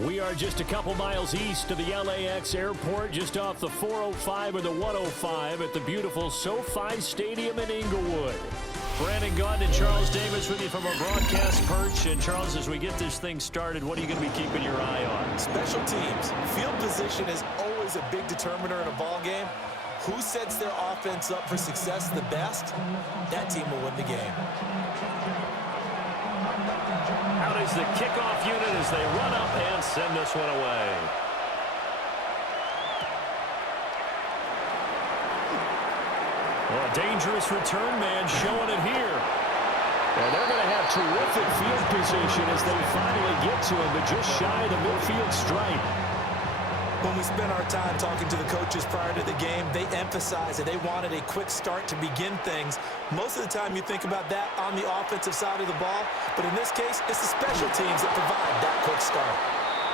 We are just a couple miles east of the LAX airport, just off the 405 or the 105 at the beautiful SoFi Stadium in Inglewood. Brandon Gaudin and Charles Davis with you from our broadcast perch. And Charles, as we get this thing started, what are you going to be keeping your eye on? Special teams. Field position is always a big determiner in a ball game. Who sets their offense up for success the best? That team will win the game. Out is the kickoff unit as they run up and send this one away. Well, a dangerous return man showing it here. And they're going to have terrific field position as they finally get to him, but just shy of the midfield stripe. When we spent our time talking to the coaches prior to the game, they emphasized that they wanted a quick start to begin things. Most of the time you think about that on the offensive side of the ball, but in this case, it's the special teams that provide that quick start.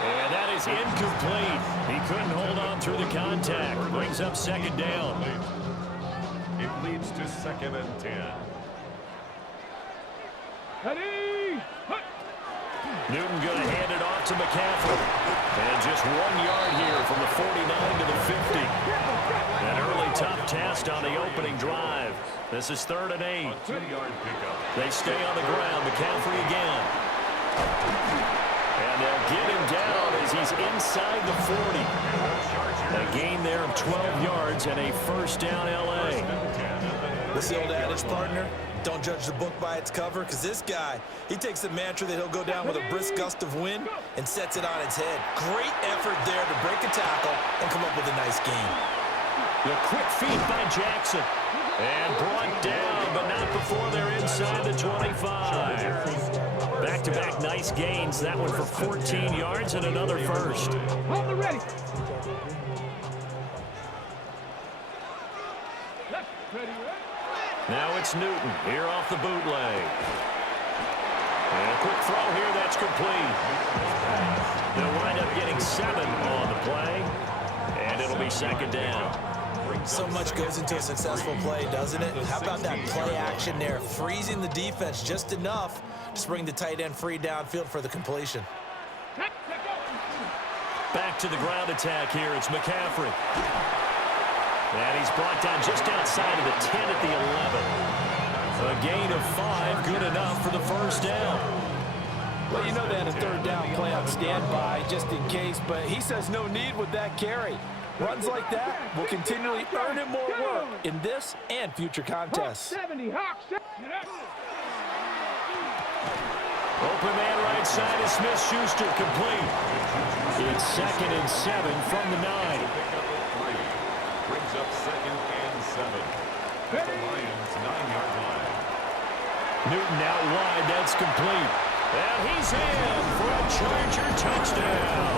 And that is incomplete. He couldn't hold on through the contact. Brings up second down. It leads to 2nd and 10. Newton going to hand it off to McCaffrey. And just 1 yard here from the 49 to the 50. An early tough test on the opening drive. This is 3rd and 8. 2-yard pickup. They stay on the ground. McCaffrey again. And they'll get him down as he's inside the 40. A gain there of 12 yards and a first down LA. What's the old adage, partner? Don't judge the book by its cover, because this guy, he takes the mantra that he'll go down with a brisk gust of wind and sets it on its head. Great effort there to break a tackle and come up with a nice gain. The quick feed by Jackson. And brought down, but not before they're inside the 25. Back-to-back nice gains. That one for 14 yards and another first. Hold the ready. Now it's Newton here off the bootleg. And a quick throw here, that's complete. They'll wind up getting 7 on the play. And it'll be second down. So much goes into a successful play, doesn't it? How about that play action there? Freezing the defense just enough to bring the tight end free downfield for the completion. Back to the ground attack here. It's McCaffrey. And he's brought down just outside of the 10 at the 11. A gain of 5, good enough for the first down. Well, you know they had a 3rd down play on standby just in case, but he says no need with that carry. Runs like that will continually earn him more work in this and future contests. Open man right side is Smith-Schuster, complete. It's 2nd and 7 from the 9. Brings up 2nd and 7. At the Lions' 9-yard line. Newton out wide, that's complete. And he's in for a Charger touchdown.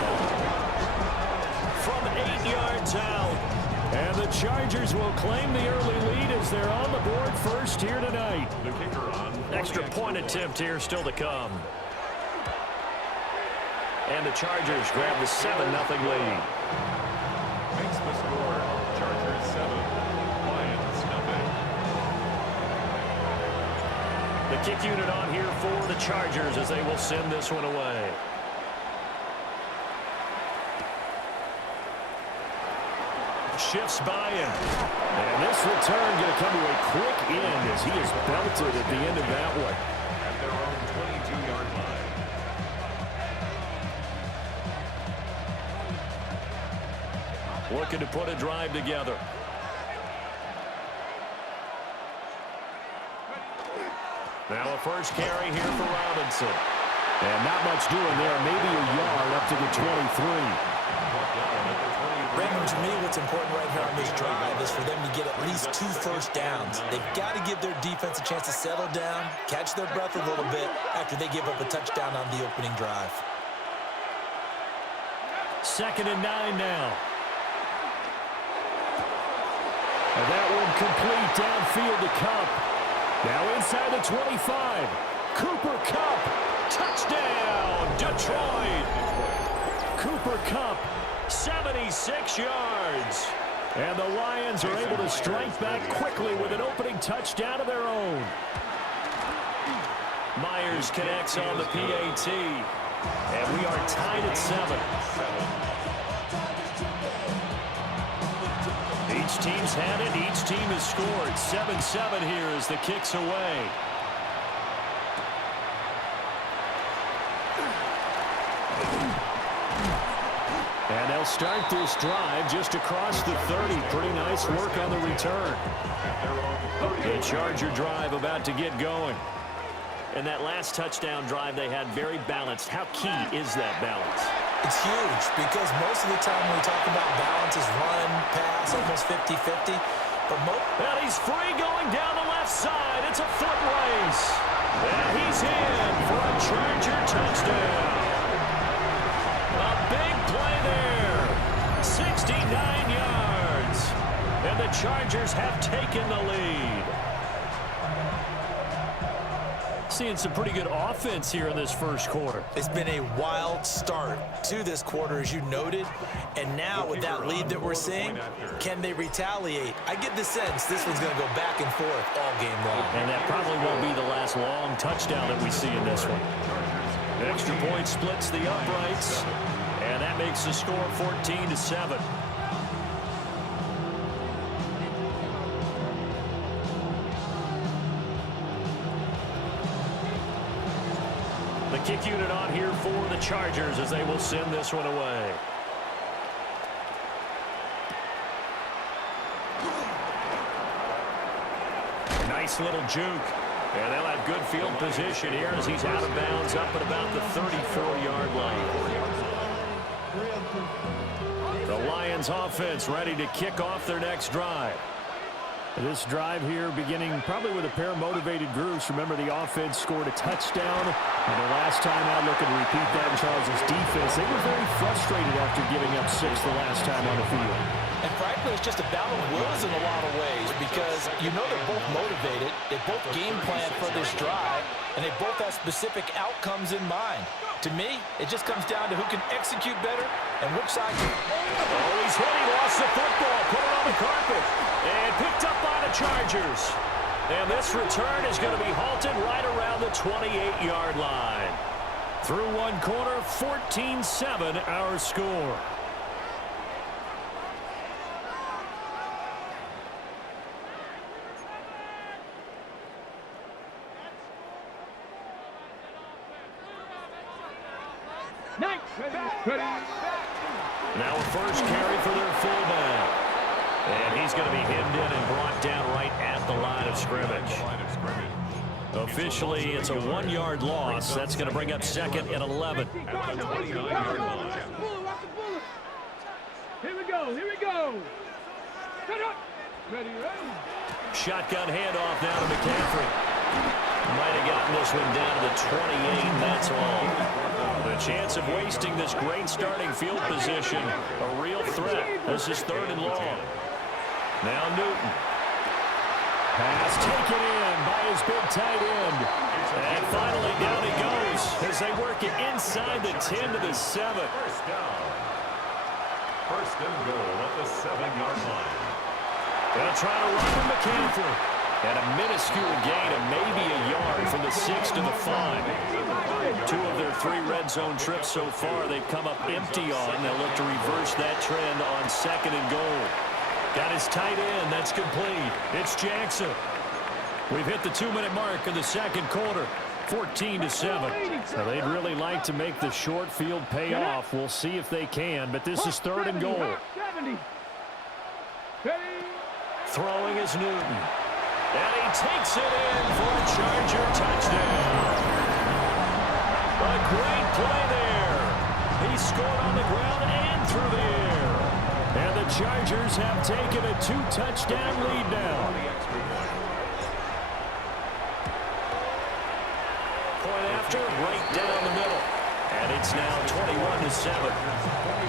From 8 yards out. And the Chargers will claim the early lead as they're on the board first here tonight. The kicker on. Extra point attempt here still to come. And the Chargers grab the 7-0 lead. Makes the score. Chargers 7. Lions nothing. The kick unit on here for the Chargers as they will send this one away. Shifts by him. And this return going to come to a quick end as he is belted at the end of that one. At their own 22-yard line. Looking to put a drive together. Now a first carry here for Robinson. And not much doing there. Maybe a yard up to the 23. Raymond, to me, what's important right here on this drive is for them to get at least 2 first downs. They've got to give their defense a chance to settle down, catch their breath a little bit after they give up a touchdown on the opening drive. 2nd and 9 now. And that one complete downfield to Kupp. Now inside the 25. Cooper Kupp. Touchdown, Detroit. Cooper Kupp, 76 yards. And the Lions are able to strike back quickly with an opening touchdown of their own. Myers connects on the PAT. And we are tied at 7. Each team's had it. Each team has scored. 7-7 here as the kick's away. And they'll start this drive just across the 30. Pretty nice work on the return. The Charger drive about to get going. And that last touchdown drive they had very balanced. How key is that balance? It's huge because most of the time when we talk about balance is run, pass, almost 50-50. But and he's free going down the left side. It's a foot race. And he's in for a Charger touchdown. A big play there. 69 yards. And the Chargers have taken the lead. Seeing some pretty good offense here in this first quarter. It's been a wild start to this quarter, as you noted. And now with that lead that we're seeing, can they retaliate? I get the sense this one's going to go back and forth all game long. And that probably won't be the last long touchdown that we see in this one. The extra point splits the uprights. And that makes the score 14-7. The kick unit on here for the Chargers as they will send this one away. Nice little juke. And they'll have good field position here as he's out of bounds up at about the 34-yard line. The Lions offense ready to kick off their next drive. This drive here beginning probably with a pair of motivated groups. Remember, the offense scored a touchdown. And the last time out, looking to repeat that in Charles' defense. They were very frustrated after giving up 6 the last time on the field. And frankly, it's just a battle of wills in a lot of ways because you know they're both motivated. They both game plan for this drive, and they both have specific outcomes in mind. To me, it just comes down to who can execute better and which side can. Oh, he's hit. He lost the football. Put it on the carpet. And picked up by the Chargers. And this return is going to be halted right around the 28-yard line. Through one quarter, 14-7 our score. Now a first carry for their fullback. And he's going to be hemmed in and brought down right at the line of scrimmage. Officially, it's a 1-yard loss. That's going to bring up second and 11. Here we go. Set up. Ready. Shotgun handoff down to McCaffrey. Might have gotten this one down to the 28, that's all. The chance of wasting this great starting field position, a real threat. This is 3rd and long. Now Newton. Pass taken in by his big tight end. And finally down he goes as they work it inside the 10 to the 7. First down. First and goal at the 7-yard line. They'll try to run with McCaffrey. And a minuscule gain of maybe a yard from the 6 to the 5. 2 of their 3 red zone trips so far they've come up empty on. They'll look to reverse that trend on 2nd and goal. Got his tight end. That's complete. It's Jackson. We've hit the 2-minute mark in the second quarter. 14-7. So they'd really like to make the short field pay off. We'll see if they can, but this is 3rd and goal. Throwing is Newton. And he takes it in for a Charger touchdown. A great play there. He scored on the ground and through the air. And the Chargers have taken a 2-touchdown lead now. Point after, right down the middle. And it's now 21-7.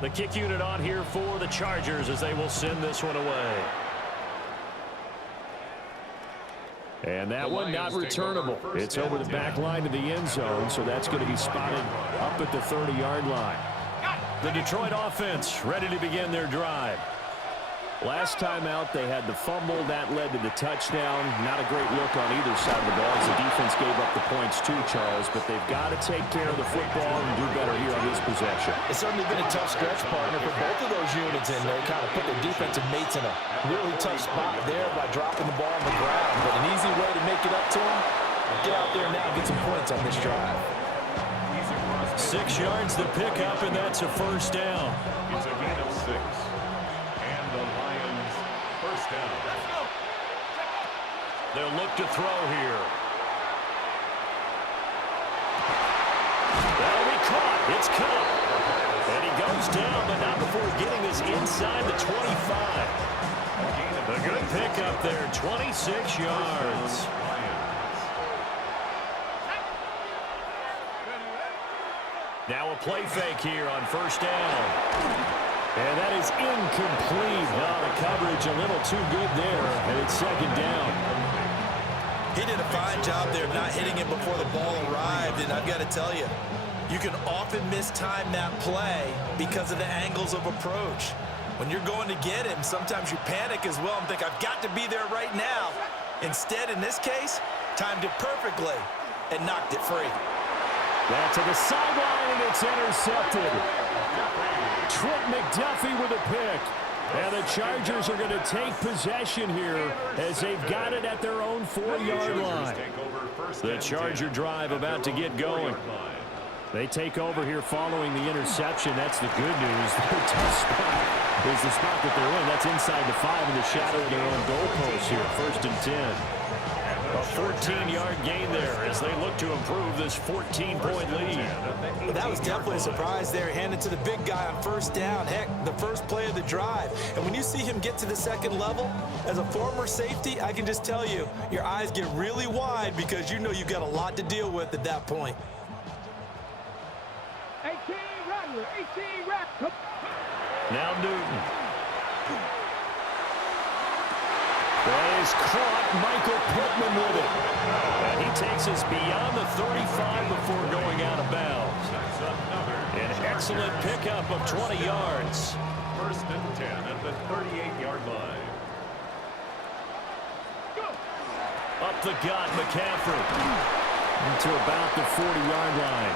The kick unit on here for the Chargers as they will send this one away. And that one not returnable. It's over the back line of the end zone, so that's going to be spotted up at the 30-yard line. The Detroit offense ready to begin their drive. Last time out, they had the fumble. That led to the touchdown. Not a great look on either side of the ball as the defense gave up the points too, Charles. But they've got to take care of the football and do better here on this possession. It's certainly been a tough stretch, partner, for both of those units, and they kind of put their defensive mates in a really tough spot there by dropping the ball on the ground. But an easy way to make it up to them, get out there now and get some points on this drive. 6 yards to pick up, and that's a first down. It's a gain of 6. And the Lions first down. They'll look to throw here. That'll be caught. It's Cup. And he goes down, but not before getting us inside the 25. A good pickup there, 26 yards. Now a play fake here on first down. And that is incomplete. Now the coverage a little too good there, and it's second down. He did a fine job there not hitting it before the ball arrived, and I've got to tell you, you can often mistime that play because of the angles of approach. When you're going to get him, sometimes you panic as well and think, I've got to be there right now. Instead, in this case, timed it perfectly and knocked it free. Back to the sideline, and it's intercepted. Trent McDuffie with a pick. And the Chargers are going to take possession here as they've got it at their own 4-yard line. The Charger drive about to get going. They take over here following the interception. That's the good news. Their tough spot is the spot that they're in. That's inside the 5 in the shadow of their own goalpost here. First and 10. A 14-yard gain there as they look to improve this 14-point lead. That was definitely a surprise there, handed to the big guy on first down. Heck, the first play of the drive. And when you see him get to the second level, as a former safety, I can just tell you, your eyes get really wide because you know you've got a lot to deal with at that point. 18 Rattler, 18 Rattler. Now Newton. That is caught. Michael Pittman with it. And he takes us beyond the 35 before going out of bounds. An excellent pickup of 20 yards. First and 10 at the 38-yard line. Up the gut, McCaffrey. To about the 40-yard line.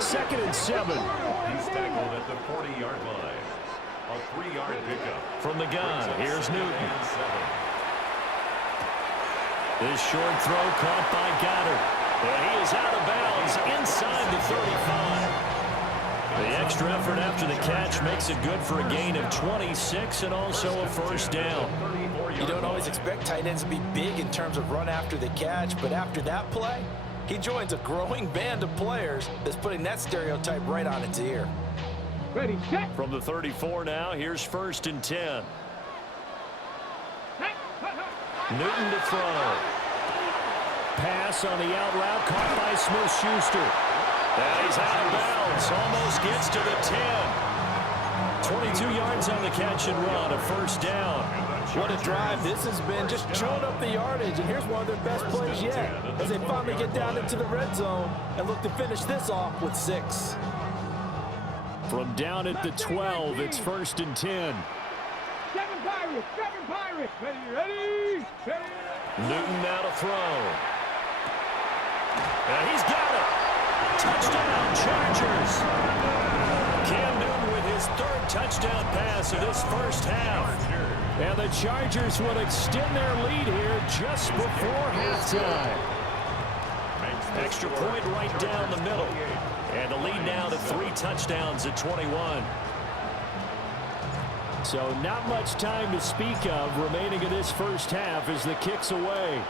Second and 7. He's tackled at the 40-yard line. A 3-yard pickup. From the gun, here's Newton. This short throw caught by Goddard. And he is out of bounds inside the 35. The extra effort after the catch makes it good for a gain of 26 and also a first down. You don't always expect tight ends to be big in terms of run after the catch, but after that play, he joins a growing band of players that's putting that stereotype right on its ear. Ready, set. From the 34 now, here's first and 10. Newton to throw. Pass on the out route, caught by Smith-Schuster. And he's out of bounds, almost gets to the 10. 22 yards on the catch and run, a first down. What a drive this has been, just chewing up the yardage, and here's one of their best plays yet as they finally get down into the red zone and look to finish this off with 6. From down at the 12, it's first and 10. 7 Pirates, 7 Pirates. Ready, ready, ready. Newton now to throw. And he's got it. Touchdown, Chargers. Cam Newton with his 3rd touchdown pass of this first half. And the Chargers will extend their lead here just before halftime. Extra point right down the middle. And the lead now to 3 touchdowns at 21. So not much time to speak of remaining in this first half as the kick's away.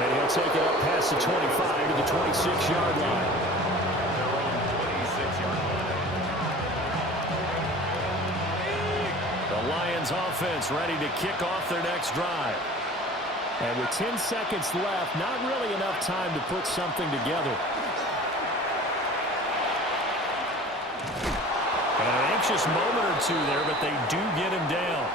And he'll take it up past the 25 to the 26-yard line. The Lions offense ready to kick off their next drive. And with 10 seconds left, not really enough time to put something together. And an anxious moment or two there, but they do get him down.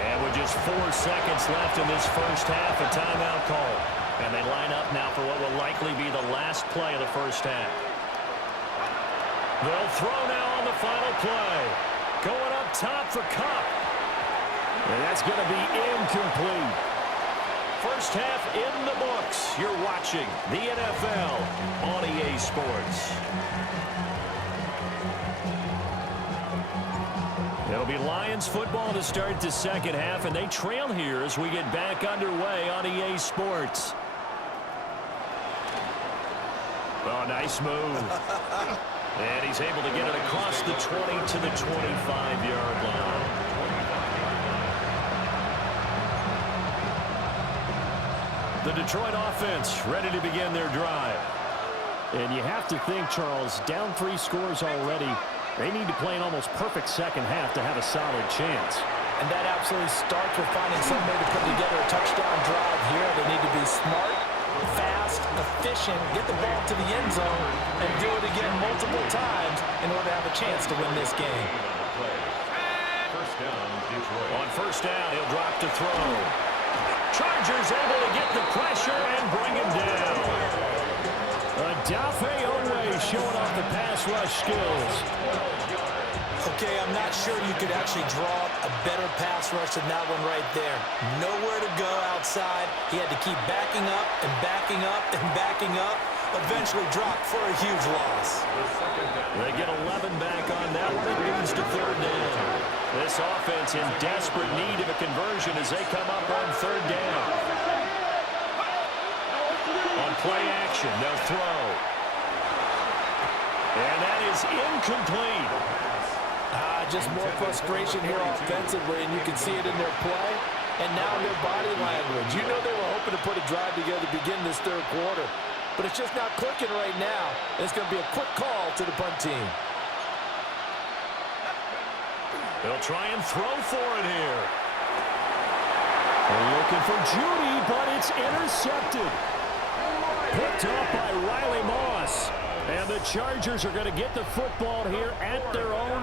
And with just 4 seconds left in this first half, a timeout call. And they line up now for what will likely be the last play of the first half. They'll throw now on the final play. Going up top for Kupp. And that's going to be incomplete. First half in the books. You're watching the NFL on EA Sports. It'll be Lions football to start the second half, and they trail here as we get back underway on EA Sports. Oh, nice move. And he's able to get it across the 20 to the 25-yard line. The Detroit offense ready to begin their drive. And you have to think, Charles, down 3 scores already. They need to play an almost perfect second half to have a solid chance. And that absolutely starts with finding some way to put together a touchdown drive here. They need to be smart, fast, efficient, get the ball to the end zone, and do it again multiple times in order to have a chance to win this game. First down, Detroit. On first down, he'll drop to throw. Chargers able to get the pressure and bring him down. Dafe Owe showing off the pass rush skills. Okay, I'm not sure you could actually draw a better pass rush than that one right there. Nowhere to go outside. He had to keep backing up and backing up and backing up. Eventually dropped for a huge loss. They get 11 back on that one. It leads to third down. This offense in desperate need of a conversion as they come up on third down. On play action, they'll throw. And that is incomplete. Just more frustration here offensively, and you can see it in their play and now in their body language. You know they were hoping to put a drive together to begin this third quarter, but it's just not clicking right now. It's going to be a quick call to the punt team. They'll try and throw for it here. They're looking for Judy, but it's intercepted. Picked up by Riley Moss. And the Chargers are going to get the football here at their own